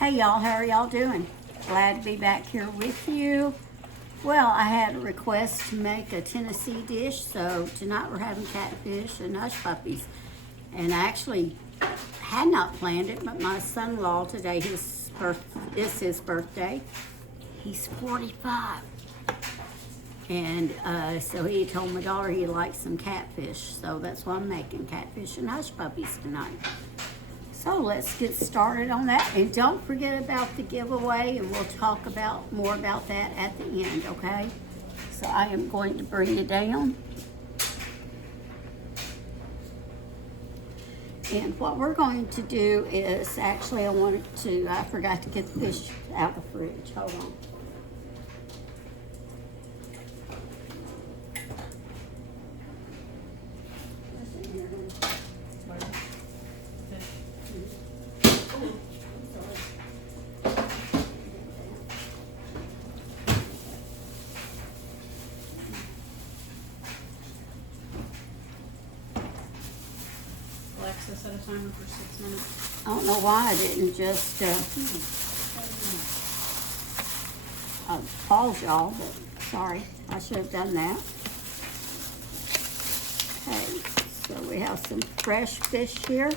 Hey y'all, how are y'all doing? Glad to be back here with you. Well, I had a request to make a Tennessee dish, so tonight we're having catfish and hush puppies. And I actually had not planned it, but my son-in-law today, is his birthday. He's 45. And so he told my daughter he'd like some catfish, so that's why I'm making catfish and hush puppies tonight. So let's get started on that, and don't forget about the giveaway, and we'll talk more about that at the end, okay? So I am going to bring it down. And what we're going to do is, actually I forgot to get the fish out of the fridge. Hold on. Alexa, set a timer for 6 minutes. I don't know why I didn't just pause y'all, but sorry, I should have done that. Okay, so we have some fresh fish here.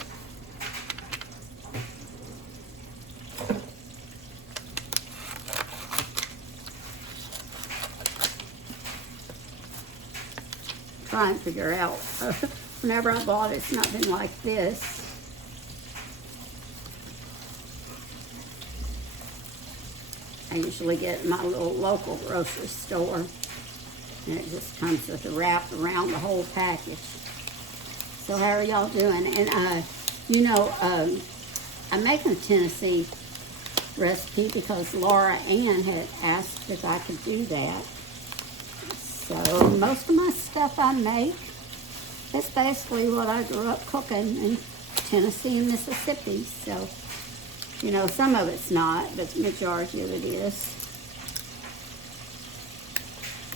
Try and figure out. Whenever I bought it, it's not been like this. I usually get it in my little local grocery store, and it just comes with a wrap around the whole package. So how are y'all doing? And I'm making a Tennessee recipe because Laura Ann had asked if I could do that. So most of my stuff I make, it's basically what I grew up cooking in Tennessee and Mississippi. So, some of it's not, but the majority of it is.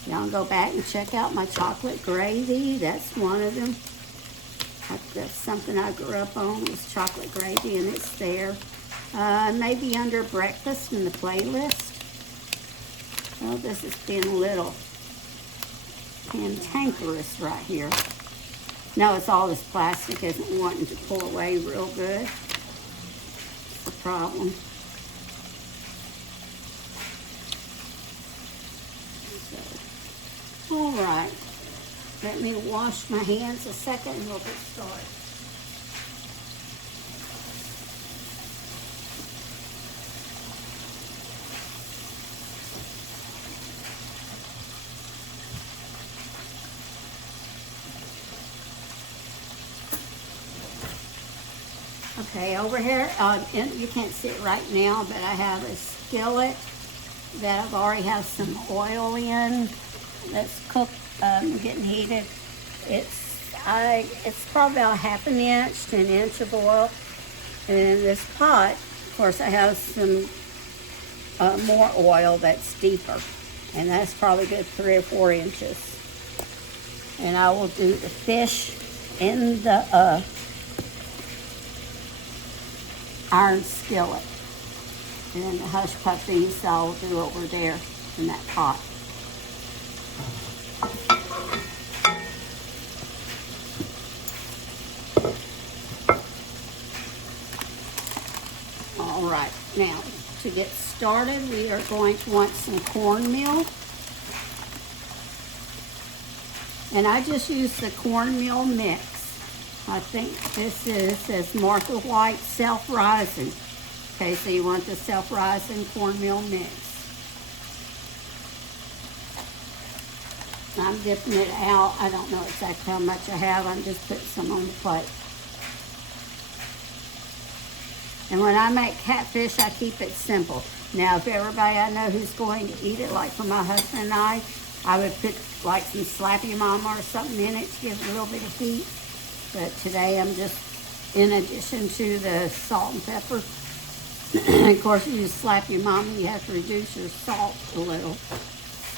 Y'all go back and check out my chocolate gravy. That's one of them. That's something I grew up on, was chocolate gravy, and it's there. Maybe under breakfast in the playlist. Well, this is being a little cantankerous right here. No, it's all this plastic isn't wanting to pull away real good. It's the problem. So, all right. Let me wash my hands a second and we'll get started. Okay, over here, and you can't see it right now, but I have a skillet that I've already have some oil in that's cooked, getting heated. It's probably about half an inch to an inch of oil. And in this pot, of course, I have some more oil that's deeper, and that's probably good 3 or 4 inches. And I will do the fish in the iron skillet, and then the hush puppies I'll do over there in that pot. All right, now to get started, we are going to want some cornmeal, and I just use the cornmeal mix. I think this says Martha White self-rising. Okay, so you want the self-rising cornmeal mix. I'm dipping it out. I don't know exactly how much I have. I'm just putting some on the plate. And when I make catfish, I keep it simple. Now, if everybody I know who's going to eat it, like for my husband and I would put like some Slappy Mama or something in it to give it a little bit of heat. But today I'm just, in addition to the salt and pepper, of course you use Slappy Mama, you have to reduce your salt a little,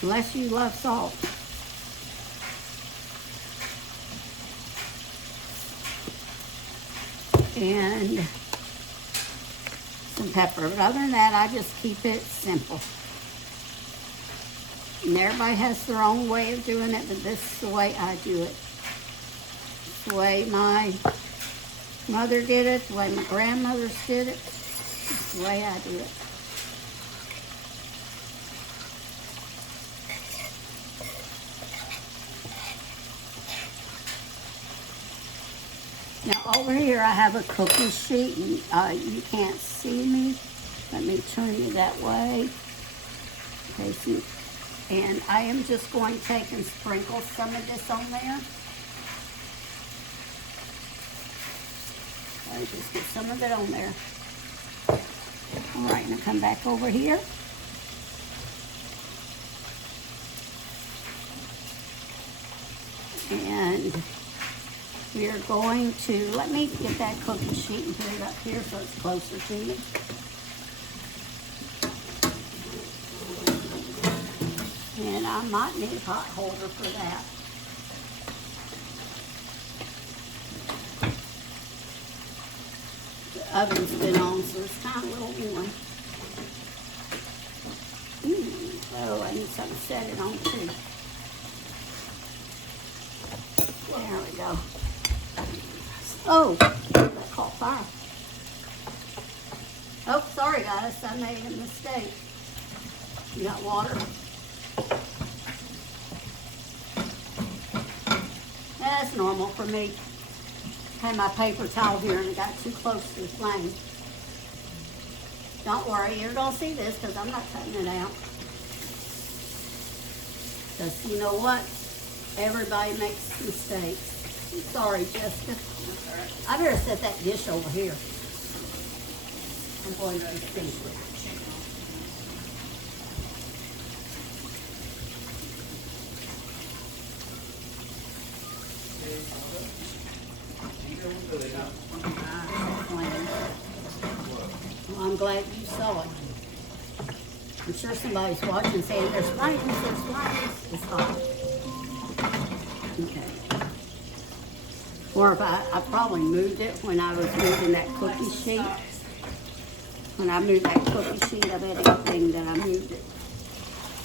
unless you love salt. And some pepper. But other than that, I just keep it simple. And everybody has their own way of doing it, but this is the way I do it. It's the way my mother did it, the way my grandmothers did it. It's the way I do it. Now over here I have a cookie sheet, and you can't see me. Let me turn you that way. Okay, see. And I am just going to take and sprinkle some of this on there. I just get some of it on there. All right, now come back over here. And we are going to, let me get that cookie sheet and put it up here so it's closer to me. And I might need a pot holder for that. The oven's been on, so it's kind of a little warm. Oh, I need something to set it on too. There we go. Oh, that caught fire. Oh, sorry guys, I made a mistake. You got water? That's normal for me. I had my paper towel here and it got too close to the flame. Don't worry, you're gonna see this because I'm not cutting it out. Because you know what? Everybody makes mistakes. Sorry, Jessica. I better set that dish over here. I'm going to finish it. Well, I'm glad you saw it. I'm sure somebody's watching saying, there's flames, there's flames. It's hot. Okay. Or if I probably moved it when I was moving that cookie sheet. When I moved that cookie sheet, I bet everything that I moved it.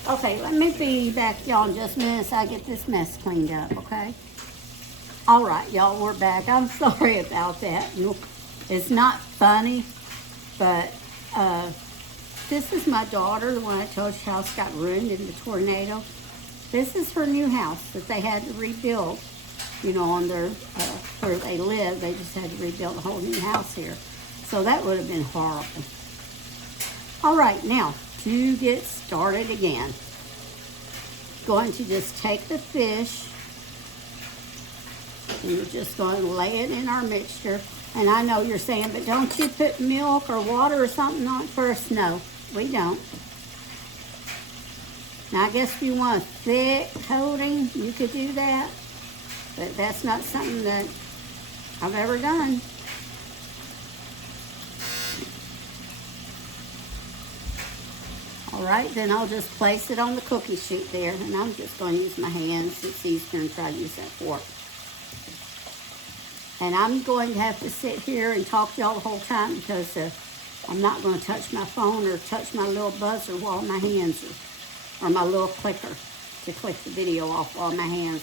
Okay, let me be back, y'all, in just a minute so I get this mess cleaned up, okay? All right, y'all, we're back. I'm sorry about that. It's not funny, but this is my daughter, the one I told you house got ruined in the tornado. This is her new house that they had to rebuild, you know, on their, where they live. They just had to rebuild a whole new house here. So that would have been horrible. All right, now, to get started again, going to just take the fish, and we're just going to lay it in our mixture. And I know you're saying, but don't you put milk or water or something on it first? No, we don't. Now, I guess if you want a thick coating, you could do that. But that's not something that I've ever done. All right, then I'll just place it on the cookie sheet there. And I'm just going to use my hands. It's easier than try to use that fork. And I'm going to have to sit here and talk to y'all the whole time because I'm not going to touch my phone or touch my little buzzer while my hands are, or my little clicker to click the video off while my hands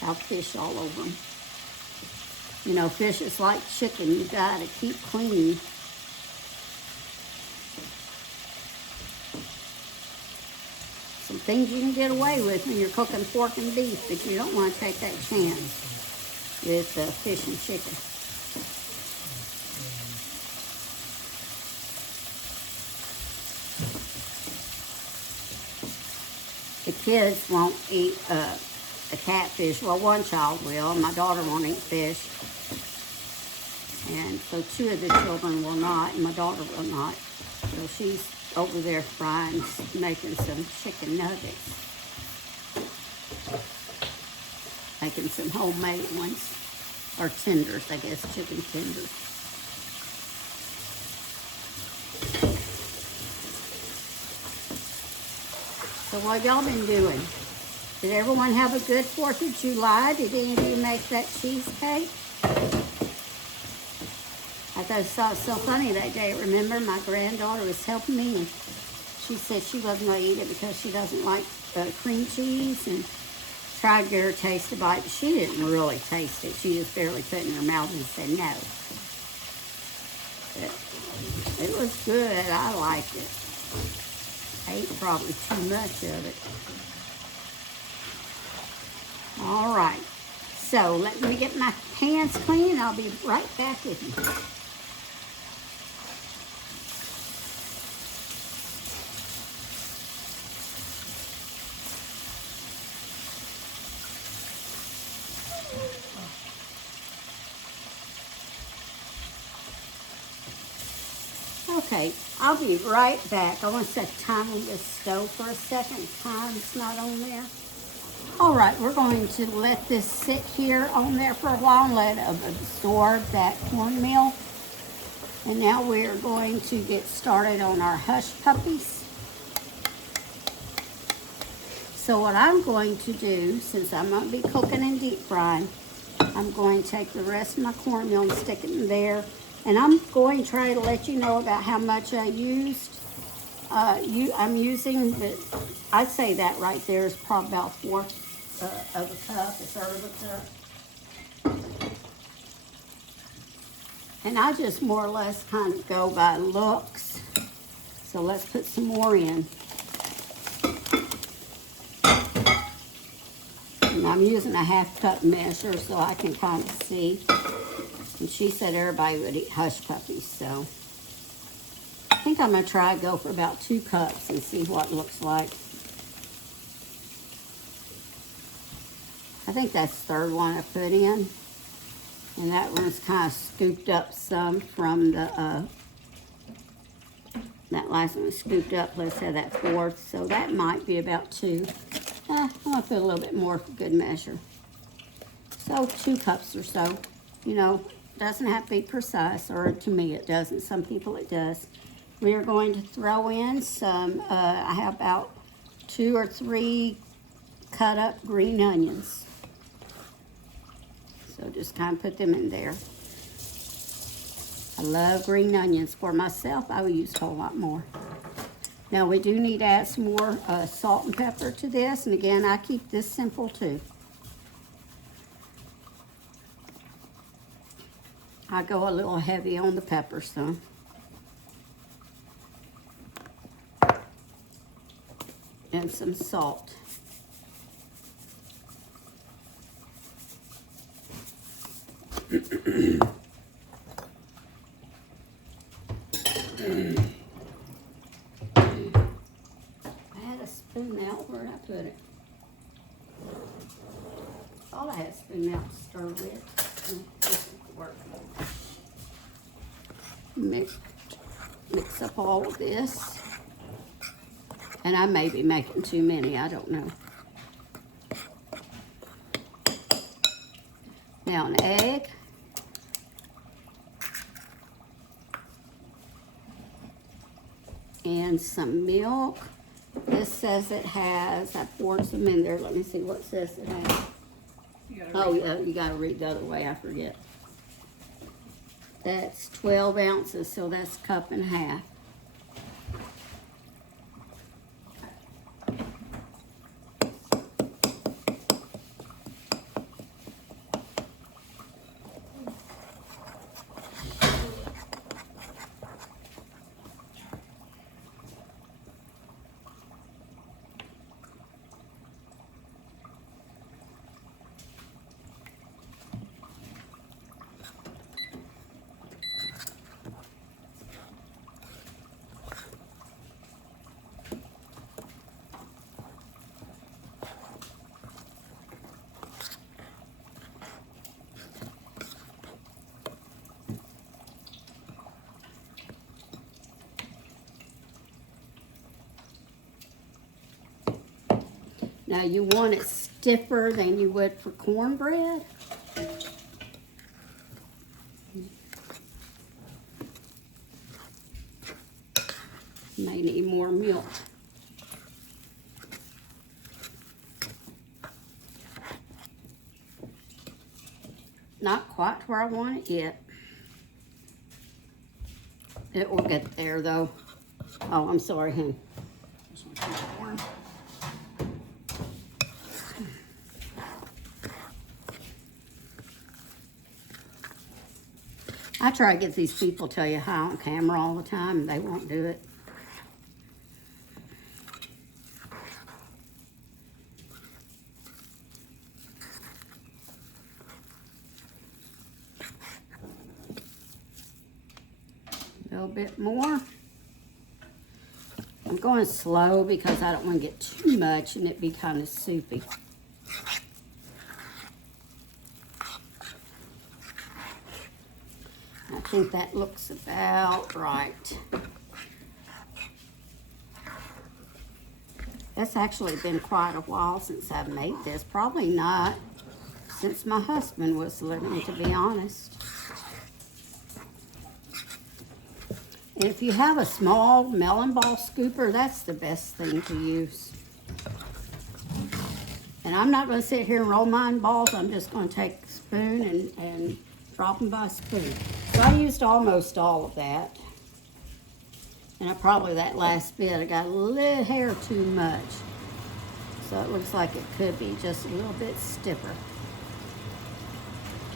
have fish all over them. You know, fish is like chicken. You got to keep clean. Some things you can get away with when you're cooking pork and beef, but you don't want to take that chance with fish and chicken. The kids won't eat the catfish. Well, one child will. My daughter won't eat fish. And so 2 of the children will not, and my daughter will not. So she's over there frying, making some chicken nuggets. Making some homemade ones, or tenders, I guess, chicken tenders. So what y'all been doing? Did everyone have a good 4th of July? Did any of you make that cheesecake? I thought that was so funny that day. Remember, my granddaughter was helping me, and she said she wasn't going to eat it because she doesn't like cream cheese, and tried to get her to taste a bite, but she didn't really taste it. She just barely put it in her mouth and said no. But it was good. I liked it. I ate probably too much of it. All right. So let me get my hands clean, and I'll be right back with you. Okay, I'll be right back. I want to set the time on this stove for a second. Time's not on there. All right, we're going to let this sit here on there for a while and let it absorb that cornmeal. And now we're going to get started on our hush puppies. So what I'm going to do, since I'm going to be cooking and deep frying, I'm going to take the rest of my cornmeal and stick it in there. And I'm going to try to let you know about how much I used. I'm using, I'd say that right there is probably about 1/4 of a cup, 1/3 of a cup. And I just more or less kind of go by looks. So let's put some more in. And I'm using a 1/2 cup measure so I can kind of see. And she said everybody would eat hush puppies, so I think I'm going to try to go for about 2 cups and see what it looks like. I think that's the third one I put in. And that one's kind of scooped up some from the, that last one was scooped up. Let's say that 4th. So that might be about 2. I'm going to put a little bit more for good measure. So 2 cups or so. You know, doesn't have to be precise, or to me it doesn't. Some people it does. We are going to throw in some, I have about 2 or 3 cut up green onions. So just kind of put them in there. I love green onions. For myself, I would use a whole lot more. Now we do need to add some more salt and pepper to this. And again, I keep this simple too. I go a little heavy on the pepper, so. And some salt. I had a spoon out. Where did I put it? Thought I had a spoon out to stir with. This will work. Mix up all of this. And I may be making too many. I don't know. Now an egg. And some milk. This says it has, I poured some in there. Let me see what it says it has. Oh yeah, you gotta read the other way, I forget. That's 12 ounces, so that's a cup and a half. Now you want it stiffer than you would for cornbread. May need more milk. Not quite where I want it yet. It will get there though. Oh, I'm sorry, hon. Just want to keep it warm. I try to get these people to tell you how on camera all the time, and they won't do it. A little bit more. I'm going slow because I don't want to get too much and it be kind of soupy. I think that looks about right. It's actually been quite a while since I've made this. Probably not since my husband was living, to be honest. And if you have a small melon ball scooper, that's the best thing to use. And I'm not going to sit here and roll mine balls. I'm just going to take a spoon and drop them by spoon. So I used almost all of that. And probably that last bit, I got a little hair too much. So it looks like it could be just a little bit stiffer.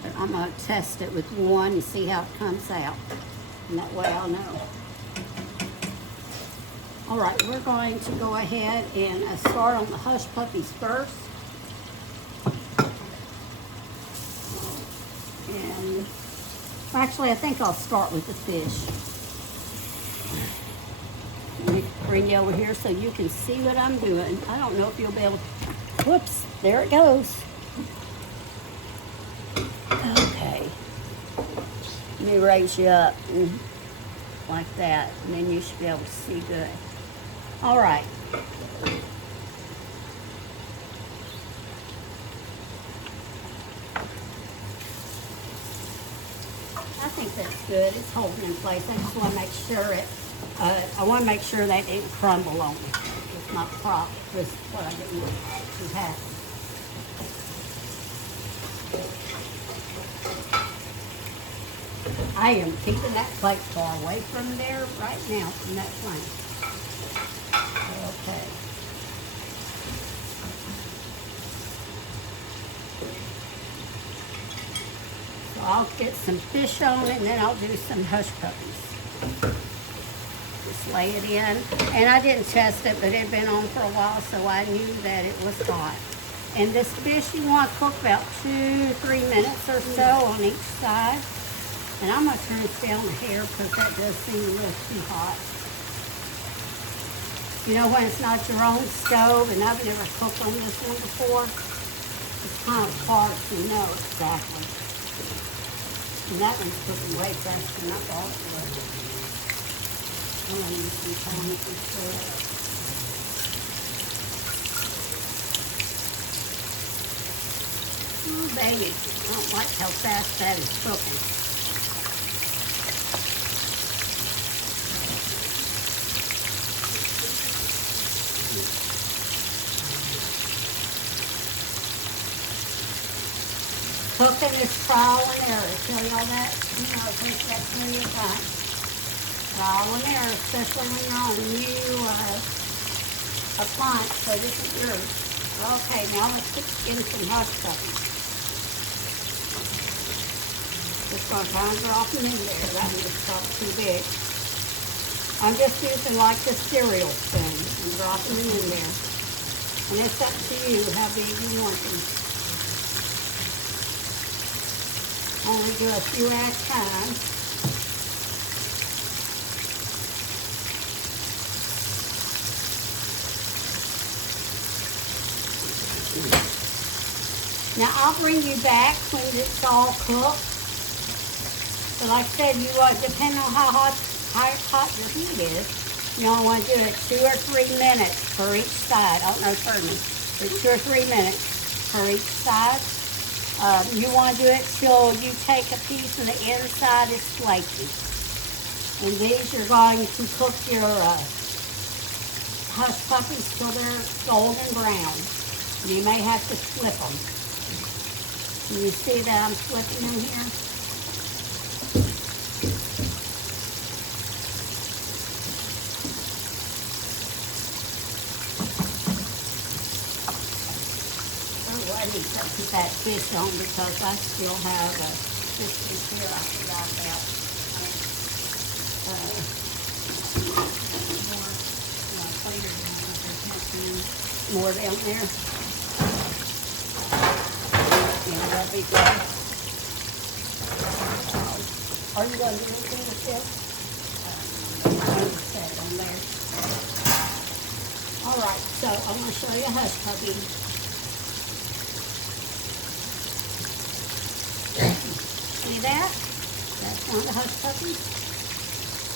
But I'm going to test it with one and see how it comes out. And that way I'll know. All right, we're going to go ahead and start on the Hush Puppies first. And actually, I think I'll start with the fish. Let me bring you over here so you can see what I'm doing. I don't know if you'll be able to. Whoops, there it goes. Okay. Let me raise you up like that, and then you should be able to see good. All right. I think that's good. It's holding in place. I just want to make sure it. I want to make sure that it didn't crumble on me. It's not the problem. This is what I didn't want to happen. I am keeping that plate far away from there right now, from that flame. Okay. So I'll get some fish on it, and then I'll do some Hush Puppies. Just lay it in. And I didn't test it, but it had been on for a while, so I knew that it was hot. And this fish you want to cook about 2-3 minutes or so on each side. And I'm going to turn this down a hair because that does seem a little too hot. You know, when it's not your own stove, and I've never cooked on this one before, it's kind of hard to know exactly. And that one's cooking way faster than I thought it was. I'm going to use some tongs instead. Oh, baby, I don't like how fast that is cooking. Cooking is trial and error. Tell y'all that, you know, it takes that plenty of time. Trial and error, especially when you're on a new appliance, so this is yours. Okay, now let's put in some Hush Puppies. Just gonna kind of drop them in there. That one just got too big. I'm just using like the cereal spoon and dropping them in there. And it's up to you how big you want them. Only do a few at a time. Now I'll bring you back when it's all cooked. But like I said, you depending on how hot your heat is, you only want to do it 2 or 3 minutes for each side. Oh no, pardon me. It's 2 or 3 minutes for each side. You want to do it till you take a piece and the inside is flaky. And these you're going to cook your Hush Puppies till they're golden brown. You may have to flip them. Can you see that I'm flipping them here? I need to put that fish on because I still have a fish here I forgot about. More down there. Yeah, that'll be good. Are you going to do anything with this? Set it on there. All right, so I want to show you a hush puppy. See that? That's one of the hush puppies.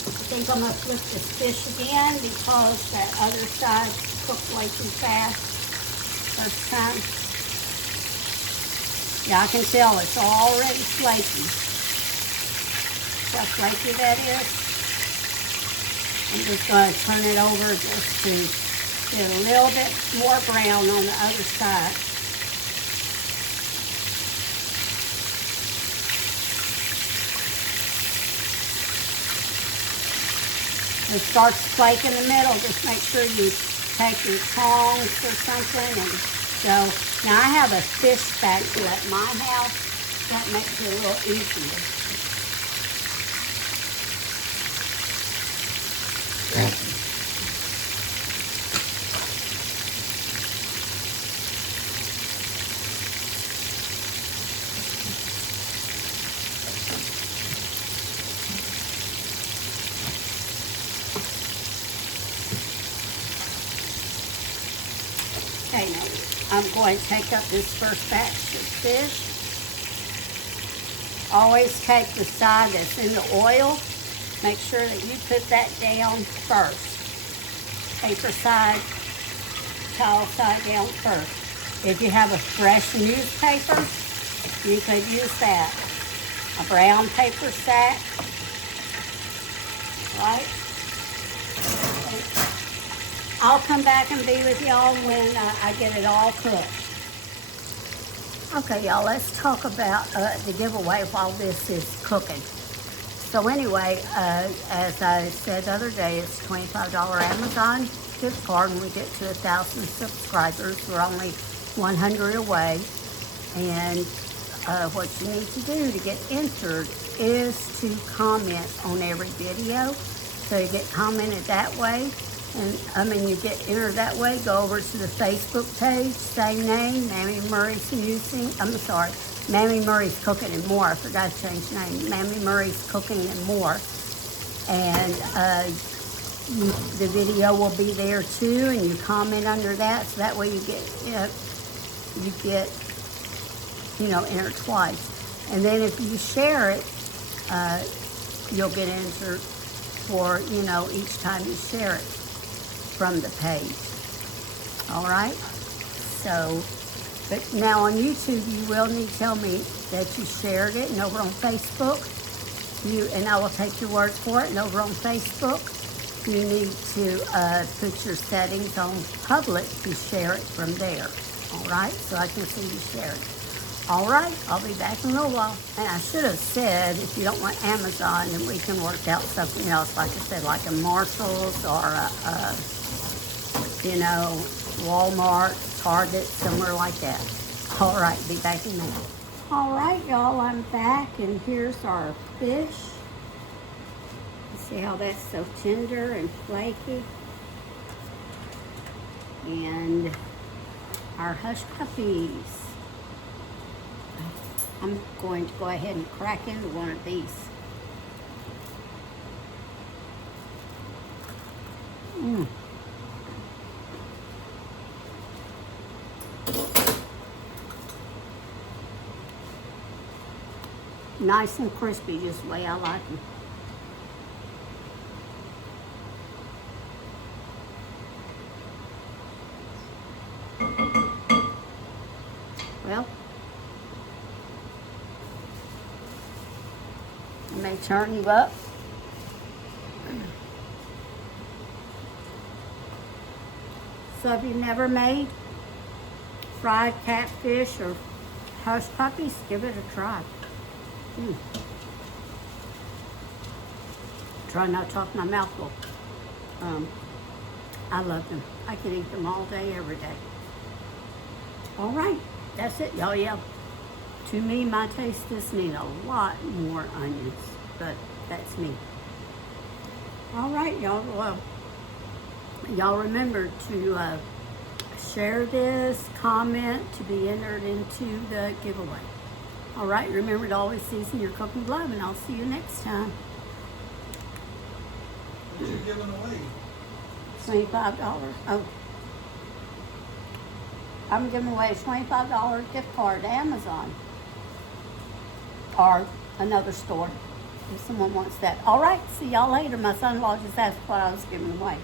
I think I'm going to flip this fish again because that other side cooked way too fast first time. Yeah, I can tell it's already flaky. See how flaky that is? I'm just going to turn it over just to get a little bit more brown on the other side. It starts to flake in the middle. Just make sure you take your tongs or something and go. Now I have a fish factory at my house. That makes it a little easier. Okay, now I'm going to take up this first batch of fish. Always take the side that's in the oil. Make sure that you put that down first. Paper side, towel side down first. If you have a fresh newspaper, you could use that. A brown paper sack, right? I'll come back and be with y'all when I get it all cooked. Okay, y'all, let's talk about the giveaway while this is cooking. So anyway, as I said the other day, it's $25 Amazon gift card, and we get to 1,000 subscribers. We're only 100 away. And what you need to do to get entered is to comment on every video. So you get commented that way. And you get entered that way. Go over to the Facebook page, same name, Mammy Murray's Mammy Murray's Cooking and More. I forgot to change the name. Mammy Murray's Cooking and More. And the video will be there too, and you comment under that, so that way you get entered twice. And then if you share it, you'll get entered for each time you share it from the page. All right. So, but now on YouTube, you will need to tell me that you shared it, and over on Facebook, and I will take your word for it. And over on Facebook, you need to put your settings on public to share it from there. All right, so I can see you share it. All right, I'll be back in a little while. And I should have said, if you don't want Amazon, then we can work out something else, like I said, like a Marshalls or Walmart, Target, somewhere like that. All right, be back in a minute. All right, y'all, I'm back, and here's our fish. See how that's so tender and flaky? And our hush puppies. I'm going to go ahead and crack into one of these. Nice and crispy, just the way I like them. Well, I may turn you up. So if you've never made fried catfish or hush puppies, give it a try. Try not to talk my mouth full. I love them. I could eat them all day, every day. All right. That's it, y'all. Yeah. To me, my taste, this need a lot more onions, but that's me. All right, y'all. Well, y'all remember to share this, comment to be entered into the giveaway. All right, remember to always season your cooking with love, and I'll see you next time. What you giving away? $25. Oh. I'm giving away a $25 gift card to Amazon or another store if someone wants that. All right, see y'all later. My son-in-law just asked what I was giving away.